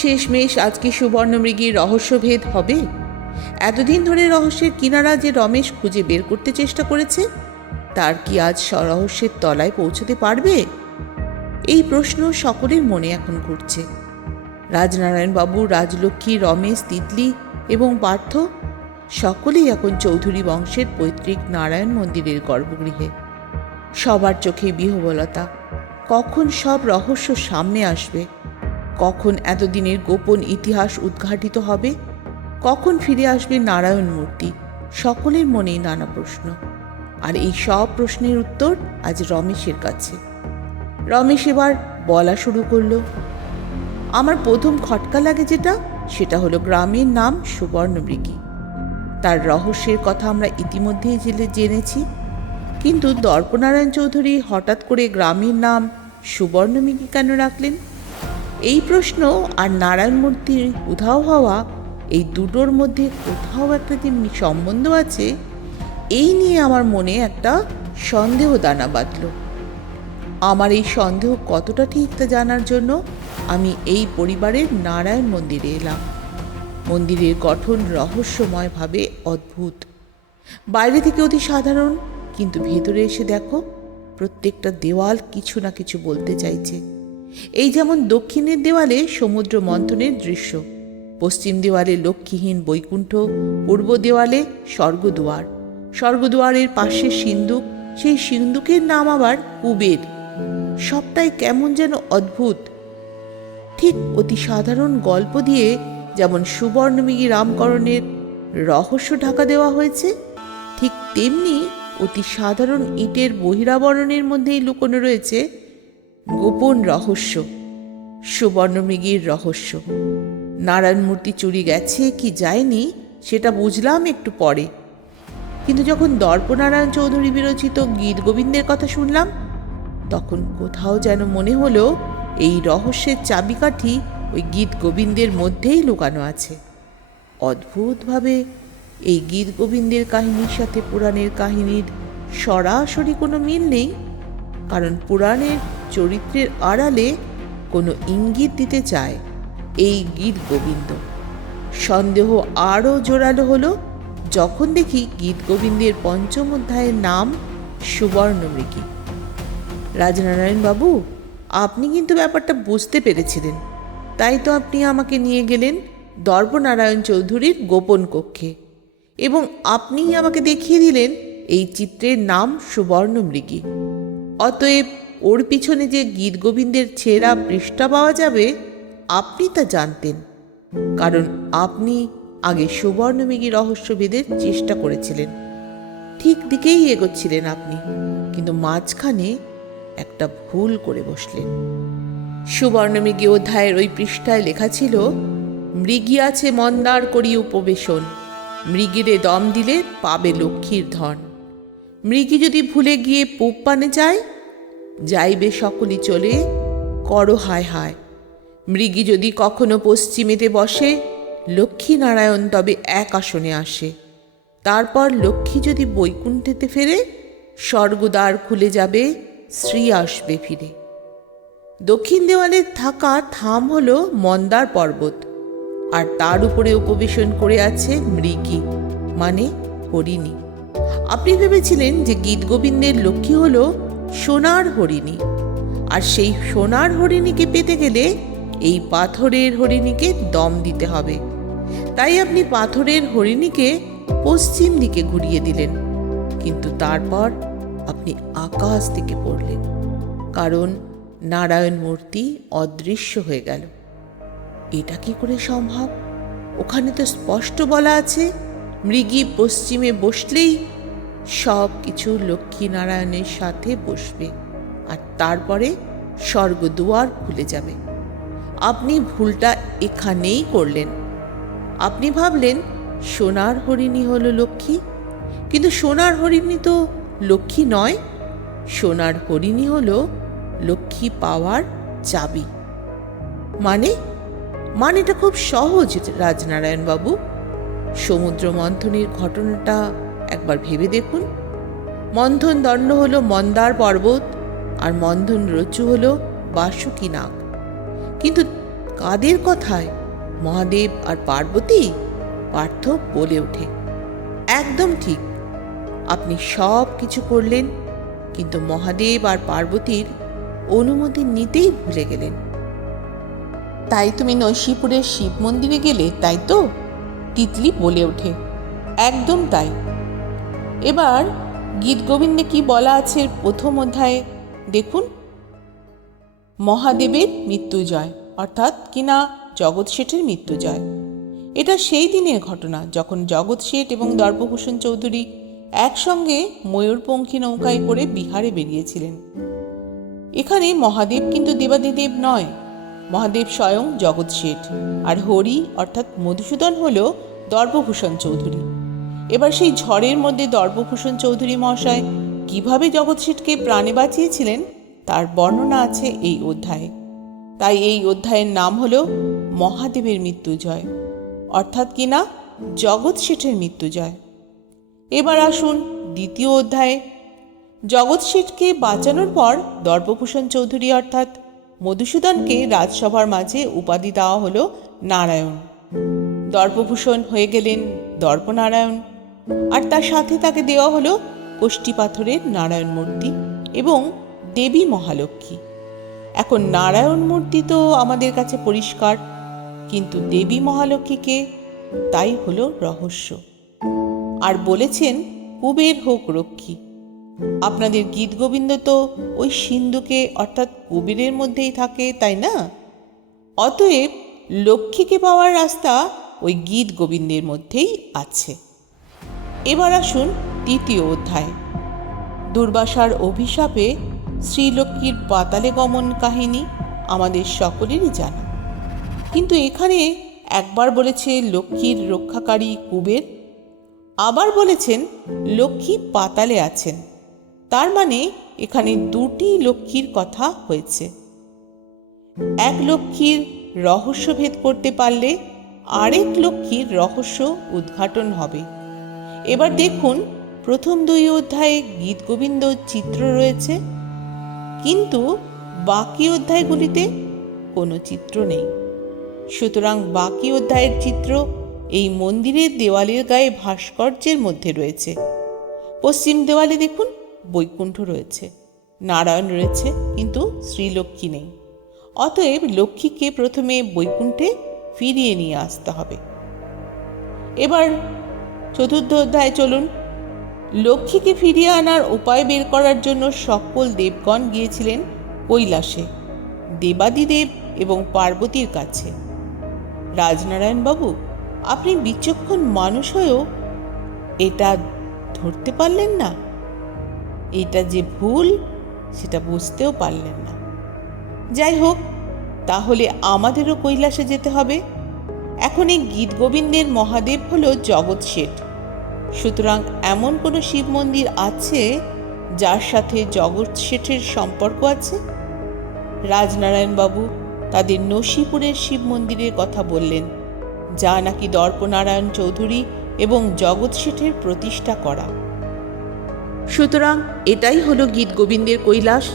শেষমেশ আজকে সুবর্ণমৃগীর রহস্যভেদ হবে? এতদিন ধরে রহস্যের কিনারা যে রমেশ খুঁজে বের করতে চেষ্টা করেছে, তার কি আজ রহস্যের তলায় পৌঁছতে পারবে? এই প্রশ্ন সকলের মনে এখন ঘুরছে। রাজনারায়ণবাবু, রাজলক্ষ্মী, রমেশ, তিতলি এবং পার্থ সকলেই এখন চৌধুরী বংশের পৈতৃক নারায়ণ মন্দিরের গর্ভগৃহে। সবার চোখে বিহবলতা। কখন সব রহস্য সামনে আসবে? কখন এতদিনের গোপন ইতিহাস উদ্ঘাটিত হবে? কখন ফিরে আসবে নারায়ণ মূর্তি সকলের মনেই নানা প্রশ্ন। আর এই সব প্রশ্নের উত্তর আজ রমেশের কাছে। রমেশ এবার বলা শুরু করল, আমার প্রথম খটকা লাগে যেটা, সেটা হলো গ্রামের নাম সুবর্ণমৃগী। তার রহস্যের কথা আমরা ইতিমধ্যেই জেলে, জেনেছি। কিন্তু দর্পনারায়ণ চৌধুরী হঠাৎ করে গ্রামের নাম সুবর্ণমৃগী কেন রাখলেন? এই প্রশ্ন আর নারায়ণ মূর্তির উধাও হওয়া, এই দুটোর মধ্যে কোথাও একটা যে সম্বন্ধ আছে? এই নিয়ে আমার মনে একটা সন্দেহ দানা বাঁধল। আমার এই সন্দেহ কতটা ঠিক তা জানার জন্য আমি এই পরিবারের নারায়ণ মন্দিরে এলাম। মন্দিরের গঠন রহস্যময়ভাবে অদ্ভুত। বাইরে থেকে অতি সাধারণ, কিন্তু ভেতরে এসে দেখো, প্রত্যেকটা দেওয়াল কিছু না কিছু বলতে চাইছে। এই যেমন দক্ষিণের দেওয়ালে সমুদ্র মন্থনের দৃশ্য, পশ্চিম দেওয়ালে লক্ষ্মীহীন বৈকুণ্ঠ, পূর্ব দেওয়ালে স্বর্গদুয়ার। স্বর্গদুয়ারের পাশে সিন্ধুক, সেই সিন্ধুকের নাম আবার কুবের। সবটাই কেমন যেন অদ্ভুত। ঠিক অতি সাধারণ গল্প দিয়ে যেমন সুবর্ণমিগী রামকরণের রহস্য ঢাকা দেওয়া হয়েছে, ঠিক তেমনি অতি সাধারণ ইটের বহিরাবরণের মধ্যেই লুকোনো রয়েছে গোপন রহস্য, সুবর্ণমৃগীর রহস্য। নারায়ণ মূর্তি চুরি গেছে কি যায়নি, সেটা বুঝলাম একটু পরে। কিন্তু যখন দর্পনারায়ণ চৌধুরী বিরচিত গীত গোবিন্দের কথা শুনলাম, তখন কোথাও যেন মনে হলো এই রহস্যের চাবিকাঠি ওই গীত গোবিন্দের মধ্যেই লুকানো আছে। অদ্ভুতভাবে এই গীত গোবিন্দের কাহিনীর সাথে পুরাণের কাহিনীর সরাসরি কোনো মিল নেই, কারণ পুরাণের চরিত্রের আড়ালে কোনো ইঙ্গিত দিতে চায় এই গীত গোবিন্দ। সন্দেহ আরও জোরালো হলো যখন দেখি গীত গোবিন্দের পঞ্চম অধ্যায়ের নাম সুবর্ণমৃগী। রাজনারায়ণ বাবু আপনি কিন্তু ব্যাপারটা বুঝতে পেরেছিলেন। তাই তো আপনি আমাকে নিয়ে গেলেন দর্পনারায়ণ চৌধুরীর গোপন কক্ষে এবং আপনিই আমাকে দেখিয়ে দিলেন এই চিত্রের নাম সুবর্ণমৃগী। অতএব ওর পিছনে যে গীত গোবিন্দের ছেঁড়া পৃষ্ঠা পাওয়া যাবে, আপনি তা জানতেন। কারণ আপনি আগে সুবর্ণমৃগী রহস্যভেদের চেষ্টা করেছিলেন। ঠিক দিকেই এগোচ্ছিলেন আপনি, কিন্তু মাঝখানে একটা ভুল করে বসলেন। সুবর্ণমৃগী অধ্যায়ের ওই পৃষ্ঠায় লেখা ছিল, মৃগী আছে মন্দার করি উপবেশন, মৃগীরে দম দিলে পাবে লক্ষ্মীর ধন। মৃগী যদি ভুলে গিয়ে পুপ পানে যায় যাইবে সকলি চলে, করো হায় হায়। মৃগী যদি কখনো পশ্চিমেতে বসে লক্ষ্মী নারায়ণ তবে এক আসনে আসে। তারপর লক্ষ্মী যদি বৈকুণ্ঠেতে ফেরে, স্বর্গদ্বার খুলে যাবে, শ্রী আসবে ফিরে। দক্ষিণ দেওয়ালে থাকা থাম হল মন্দার পর্বত, আর তার উপরে উপবেশন করে আছে মৃগী মানে হরিণী। আপনি ভেবেছিলেন যে গীত গোবিন্দের লক্ষ্মী হল সোনার হরিণী। আর সেই সোনার হরিণীকে পেতে গেলে এই পাথরের হরিণীকে দম দিতে হবে। তাই আপনি পাথরের হরিণীকে পশ্চিম দিকে ঘুরিয়ে দিলেন। কিন্তু তারপর আপনি আকাশ থেকে পড়লেন। কারণ নারায়ণ মূর্তি অদৃশ্য হয়ে গেল। এটা কি করে সম্ভব? ওখানে তো স্পষ্ট বলা আছে, মৃগী পশ্চিমে বসলেই সব কিছু লক্ষ্মীনারায়ণের সাথে বসবে আর তারপরে স্বর্গদুয়ার খুলে যাবে। আপনি ভুলটা এখানেই করলেন। আপনি ভাবলেন, সোনার হরিণী হল লক্ষ্মী। কিন্তু সোনার হরিণী তো লক্ষ্মী নয়। সোনার হরিণী হল লক্ষ্মী পাওয়ার চাবি। মানে মানেটা খুব সহজ, রাজনারায়ণবাবু। সমুদ্র মন্থনের ঘটনাটা একবার ভেবে দেখুন। মন্থন দণ্ড হলো মন্দার পর্বত, আর মন্থন রচু হল বাসুকী নাগ। কিন্তু কাদের কথায়? মহাদেব আর পার্বতী? পার্থ বলে ওঠে, একদম ঠিক, আপনি সব কিছু করলেন, কিন্তু মহাদেব আর পার্বতীর অনুমতি নিতেই ভুলে গেলেন। তাই তুমি নৈশীপুরের শিব মন্দিরে গেলে, তাই তো? তিতলি বলে ওঠে, একদম তাই। এবার গীত গোবিন্দে কি বলা আছে প্রথম অধ্যায়ে? দেখুন। মহাদেবের মৃত্যুজয় অর্থাৎ কিনা জগৎ শেঠের মৃত্যুজয় এটা সেই দিনের ঘটনা, যখন জগৎ শেঠ এবং দর্পভূষণ চৌধুরী একসঙ্গে ময়ূরপঙ্খী নৌকায় করে বিহারে বেরিয়েছিলেন। এখানে মহাদেব কিন্তু দেবাদিদেব নয়, মহাদেব স্বয়ং জগৎ শেঠ। আর হরি, অর্থাৎ মধুসূদন হল দর্পভূষণ চৌধুরী। এবার সেই ঝড়ের মধ্যে দর্পভূষণ চৌধুরী মহাশয় কীভাবে জগৎ শেঠকে প্রাণে বাঁচিয়েছিলেন, তার বর্ণনা আছে এই অধ্যায়ে। তাই এই অধ্যায়ের নাম হল মহাদেবের মৃত্যুজয় অর্থাৎ কিনা জগৎ শেঠের মৃত্যুজয় এবার আসুন দ্বিতীয় অধ্যায়ে। জগৎ শেঠকে বাঁচানোর পর দর্পভূষণ চৌধুরী অর্থাৎ মধুসূদনকে রাজসভার মাঝে উপাধি দেওয়া হলো নারায়ণ। দর্পভূষণ হয়ে গেলেন দর্পনারায়ণ। আর তার সাথে তাকে দেওয়া হলো কোষ্ঠী পাথরের নারায়ণ মূর্তি এবং দেবী মহালক্ষ্মী। এখন নারায়ণ মূর্তি তো আমাদের কাছে পরিষ্কার, কিন্তু দেবী মহালক্ষ্মীকে তাই হলো রহস্য। আর বলেছেন, কুবের হোক রক্ষী। আপনাদের গীত গোবিন্দ তো ওই সিন্ধুকে, অর্থাৎ কুবেরের মধ্যেই থাকে, তাই না? অতএব লক্ষ্মীকে পাওয়ার রাস্তা ওই গীত গোবিন্দের মধ্যেই আছে। এবার আসুন তৃতীয় অধ্যায়। দুর্বাসার অভিশাপে শ্রীলক্ষ্মীর পাতালে গমন কাহিনী আমাদের সকলেরই জানা। কিন্তু এখানে একবার বলেছে লক্ষ্মীর রক্ষাকারী কুবের, আবার বলেছেন লক্ষ্মী পাতালে আছেন। তার মানে এখানে দুটি লক্ষ্মীর কথা হয়েছে। এক লক্ষ্মীর রহস্য ভেদ করতে পারলে আরেক লক্ষ্মীর রহস্য উদ্ঘাটন হবে। এবার দেখুন, প্রথম দুই অধ্যায়ে গীত গোবিন্দ চিত্র রয়েছে। কিন্তু বাকি অধ্যায়গুলিতে কোনো চিত্র নেই। সুতরাং বাকি অধ্যায়ের চিত্র এই মন্দিরের দেওয়ালের গায়ে ভাস্কর্যের মধ্যে রয়েছে। পশ্চিম দেওয়ালে দেখুন, বৈকুণ্ঠ রয়েছে। নারায়ণ রয়েছে, কিন্তু শ্রীলক্ষ্মী নেই। অতএব লক্ষ্মীকে প্রথমে বৈকুণ্ঠে ফিরিয়ে নিয়ে আসতে হবে। এবার চতুর্থ অধ্যায় চলুন। লক্ষ্মীকে ফিরিয়ে আনার উপায় বের করার জন্য সকল দেবগণ গিয়েছিলেন কৈলাসে, দেবাদিদেব এবং পার্বতীর কাছে। রাজনারায়ণবাবু, আপনি বিচক্ষণ মানুষ হয়েও এটা ধরতে পারলেন না? এটা যে ভুল, সেটা বুঝতেও পারলেন না। যাই হোক, তাহলে আমাদেরও কৈলাসে যেতে হবে। এখন এই গীত গোবিন্দের মহাদেব হল জগৎ শেঠ। সুতরাং এমন কোনো শিব মন্দির আছে যার সাথে জগৎ শেঠের সম্পর্ক আছে? রাজনারায়ণবাবু তাদের নসিপুরের শিব মন্দিরের কথা বললেন, যা নাকি দর্পনারায়ণ চৌধুরী এবং জগৎ শেঠের প্রতিষ্ঠা করা। সুতরাং এটাই হলো গীত গোবিন্দের কৈলাস।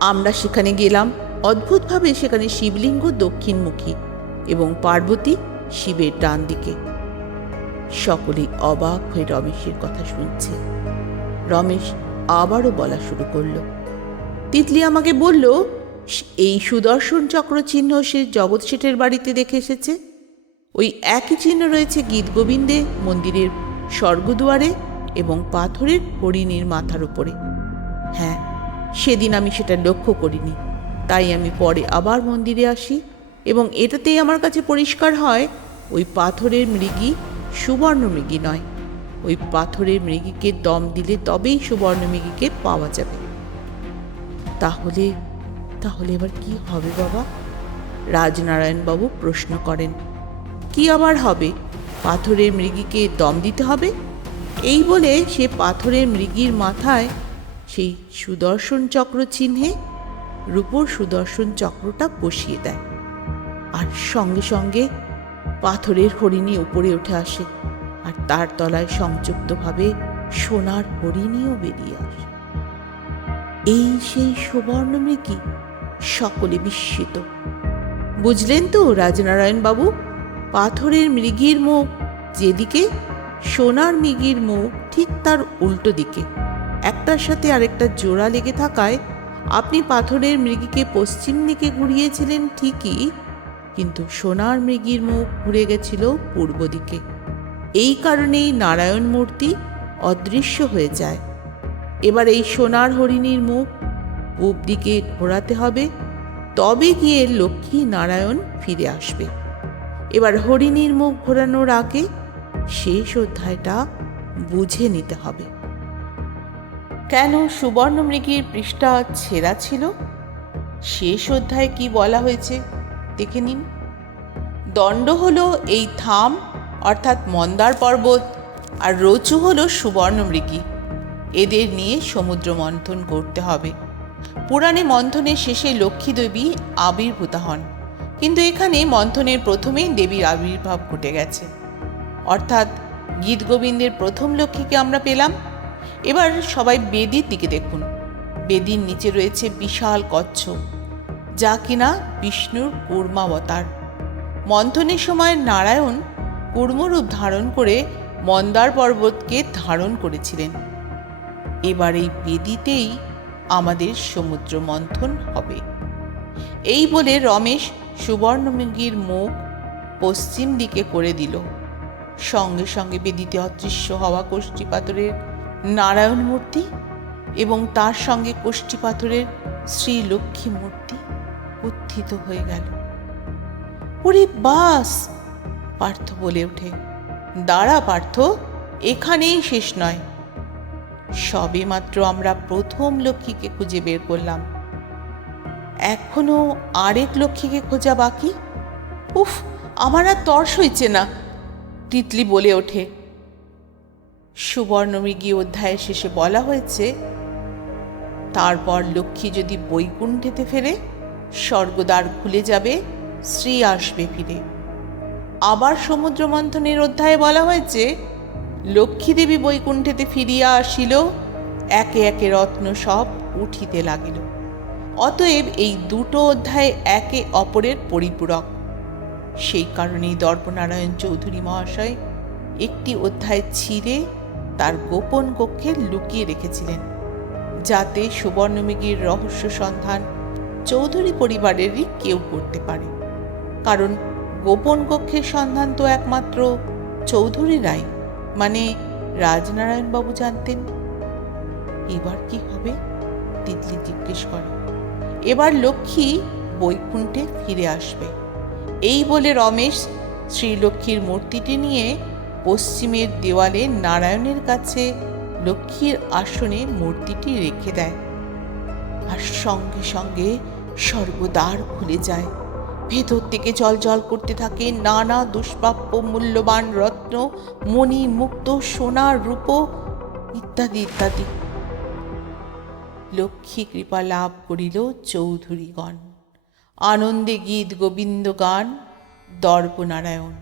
আমরা সেখানে গেলাম, অদ্ভুতভাবে সেখানে শিবলিঙ্গ দক্ষিণমুখী। এবং পার্বতী শিবের ডান দিকে। সকলেই অবাক হয়ে রমেশের কথা শুনছে। রমেশ আবারও বলা শুরু করল, তিতলি আমাকে বলল এই সুদর্শন চক্র চিহ্ন সে জগৎ শেঠের বাড়িতে দেখে এসেছে। ওই একই চিহ্ন রয়েছে গীত গোবিন্দে, মন্দিরের স্বর্গদুয়ারে এবং পাথরের হরিণীর মাথার উপরে। হ্যাঁ সেদিন আমি সেটা লক্ষ্য করিনি, তাই আমি পরে আবার মন্দিরে আসি। এবং এটাতেই আমার কাছে পরিষ্কার হয়, ওই পাথরের মৃগী সুবর্ণ মৃগী নয়। ওই পাথরের মৃগীকে দম দিলে তবেই সুবর্ণ মৃগীকে পাওয়া যাবে। তাহলে তাহলে এবার কি হবে বাবা? রাজনারায়ণবাবু প্রশ্ন করেন, কি আবার হবে? পাথরের মৃগীকে দম দিতে হবে? এই বলে সে পাথরের মৃগীর মাথায় সেই সুদর্শন চক্র চিহ্নে রূপোর সুদর্শন চক্রটা বসিয়ে দেয়। আর সঙ্গে সঙ্গে পাথরের হরিণী উপরে উঠে আসে আর তার তলায় সংযুক্তভাবে সোনার হরিণীও বেরিয়ে আসে। এই সেই সুবর্ণ মৃগী সকলে বিস্মিত। বুঝলেন তো রাজনারায়ণ বাবু, পাথরের মৃগীর মুখ যেদিকে, সোনার মৃগীর মুখ ঠিক তার উল্টো দিকে। একটার সাথে আরেকটা জোড়া লেগে থাকায় আপনি পাথরের মৃগীকে পশ্চিম দিকে ঘুরিয়েছিলেন ঠিকই কিন্তু সোনার মৃগীর মুখ ঘুরে গেছিল পূর্ব দিকে। এই কারণেই নারায়ণ মূর্তি অদৃশ্য হয়ে যায়। এবার এই সোনার হরিণীর মুখ পূব দিকে ঘোরাতে হবে, তবে গিয়ে লক্ষ্মী নারায়ণ ফিরে আসবে। এবার হরিণীর মুখ ঘোরানোর আগে শেষ অধ্যায়টা বুঝে নিতে হবে। কেন সুবর্ণ মৃগীর পৃষ্ঠা ছেঁড়া ছিল? শেষ অধ্যায়ে কি বলা হয়েছে? দেখে নিন। দণ্ড হল এই থাম, অর্থাৎ মন্দার পর্বত, আর রচু হল সুবর্ণ মৃগী এদের নিয়ে সমুদ্র মন্থন করতে হবে। পুরাণে মন্থনের শেষে লক্ষ্মী দেবী আবির্ভূতা হন। কিন্তু এখানে মন্থনের প্রথমেই দেবীর আবির্ভাব ঘটে গেছে। অর্থাৎ গীত গোবিন্দের প্রথম লক্ষ্মীকে আমরা পেলাম। এবার সবাই বেদির দিকে দেখুন। বেদির নিচে রয়েছে বিশাল কচ্ছপ। যা কিনা বিষ্ণুর কুর্মাবতার। মন্থনের সময় নারায়ণ কুর্মরূপ ধারণ করে মন্দার পর্বতকে ধারণ করেছিলেন। এবার এই বেদিতেই আমাদের সমুদ্র মন্থন হবে। এই বলে রমেশ সুবর্ণমৃগীর মুখ পশ্চিম দিকে করে দিল। সঙ্গে সঙ্গে বেদিতে অদৃশ্য হওয়া কোষ্ঠী পাথরের নারায়ণ মূর্তি এবং তার সঙ্গে কোষ্ঠী পাথরের শ্রী লক্ষ্মী মূর্তি উত্থিত হয়ে গেল। ওরে বাস! পার্থ বলে ওঠে। দাঁড়া পার্থ, এখানেই শেষ নয়। সবে মাত্র আমরা প্রথম লক্ষ্মীকে খুঁজে বের করলাম। এখনও আরেক লক্ষ্মীকে খোঁজা বাকি? উফ, আমার আর তর্স হইছে না! তিতলি বলে ওঠে। সুবর্ণমৃগী অধ্যায়ের শেষে বলা হয়েছে, তারপর লক্ষ্মী যদি বৈকুণ্ঠেতে ফেরে স্বর্গদ্বার খুলে যাবে, শ্রী আসবে ফিরে। আবার সমুদ্র মন্থনের অধ্যায়ে বলা হয়েছে, লক্ষ্মীদেবী বৈকুণ্ঠেতে ফিরিয়া আসিল, একে একে রত্ন সব উঠিতে লাগিল। অতএব এই দুটো অধ্যায় একে অপরের পরিপূরক। সেই কারণেই দর্পনারায়ণ চৌধুরী মহাশয় একটি অধ্যায় ছিঁড়ে তার গোপন কক্ষে লুকিয়ে রেখেছিলেন, যাতে সুবর্ণমেঘীর রহস্য সন্ধান চৌধুরী পরিবারেরই কেউ করতে পারে। কারণ গোপন কক্ষের সন্ধান তো একমাত্র চৌধুরীরাই মানে রাজনারায়ণবাবু জানতেন। এবার কি হবে? তিতলি জিজ্ঞেস করে। এবার লক্ষ্মী বৈকুণ্ঠে ফিরে আসবে। এই বলে রমেশ শ্রীলক্ষ্মীর মূর্তিটি নিয়ে পশ্চিমের দেওয়ালে নারায়ণের কাছে লক্ষ্মীর আসনে মূর্তিটি রেখে দেয়। আর সঙ্গে সঙ্গে স্বর্গদ্বার খুলে যায়। ভেতর থেকে জল জল করতে থাকে নানা দুষ্প্রাপ্য মূল্যবান রত্ন মণি মুক্ত সোনার রূপ ইত্যাদি ইত্যাদি। লক্ষ্মী কৃপা লাভ করিল চৌধুরীগণ। আনন্দে গীত, গোবিন্দ গান দর্পনারায়ণ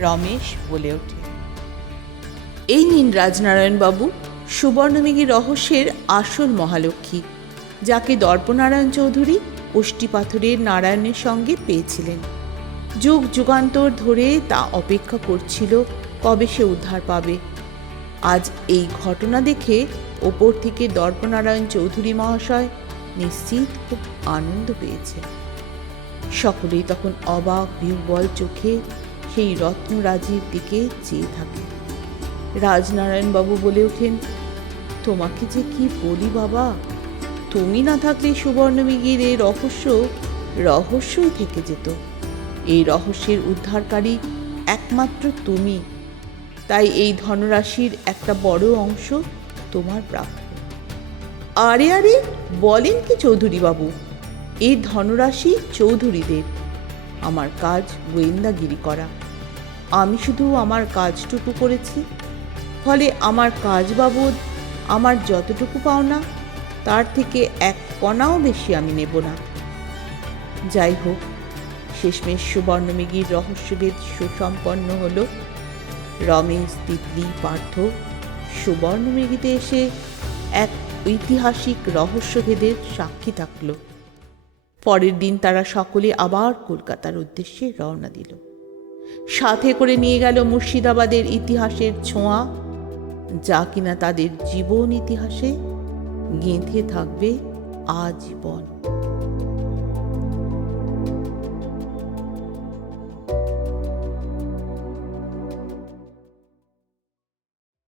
রমেশ বলে ওঠে, এই নিন রাজনারায়ণ বাবু সুবর্ণমেঘী রহস্যের আসল মহালক্ষ্মী। যাকে দর্পনারায়ণ চৌধুরী কোষ্ঠী পাথরের নারায়ণের সঙ্গে পেয়েছিলেন। যুগ যুগান্তর ধরে তা অপেক্ষা করছিল কবে সে উদ্ধার পাবে। আজ এই ঘটনা দেখে ওপর থেকে দর্পনারায়ণ চৌধুরী মহাশয় নিশ্চিত খুব আনন্দ পেয়েছে। সকলেই তখন অবাক বিহ্বল চোখে সেই রত্নরাজির দিকে চেয়ে থাকে। রাজনারায়ণবাবু বলে ওঠেন, তোমাকে যে কি বলি বাবা তুমি না থাকলে সুবর্ণমিগির এই রহস্য রহস্যই থেকে যেত। এই রহস্যের উদ্ধারকারী একমাত্র তুমি। তাই এই ধনরাশির একটা বড় অংশ তোমার প্রাপ্য। আরে আরে, বলেন কি চৌধুরী বাবু এই ধনরাশি চৌধুরীদের। আমার কাজ গোয়েন্দাগিরি করা। আমি শুধু আমার কাজটুকু করেছি। ফলে আমার কাজ বাবদ আমার যতটুকু পাওনা তার থেকে এক কণাও বেশি আমি নেব না। যাই হোক শেষমেশ সুবর্ণমেঘীর রহস্যভেদ সুসম্পন্ন হল। রমেশ, তিতলি, পার্থ সুবর্ণমেঘীতে এসে এক ঐতিহাসিক রহস্যভেদের সাক্ষী থাকল। পরের দিন তারা সকলে আবার কলকাতার উদ্দেশ্যে রওনা দিল। সাথে করে নিয়ে গেল মুর্শিদাবাদের ইতিহাসের ছোঁয়া, যা কিনা তাদের জীবন ইতিহাসে গেঁথে থাকবে আজীবন।